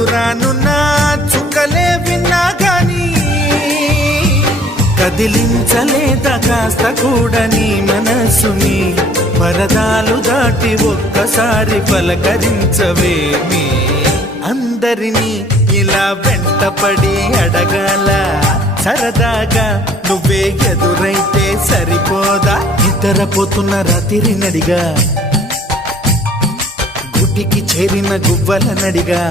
దూరానున్న చుక్కలే విన్నా గాని కదిలించలేదా కాస్త కూడా నీ మనసుని పరదాలు దాటి ఒక్కసారి పలకరించవేమి అందరినీ ఇలా వెంటపడి అడగాల సరదాగా నువ్వే ఎదురైతే సరిపోదా నిద్రపోతున్న రాత్రి నడిగా గుడికి చేరిన గువ్వల నడిగా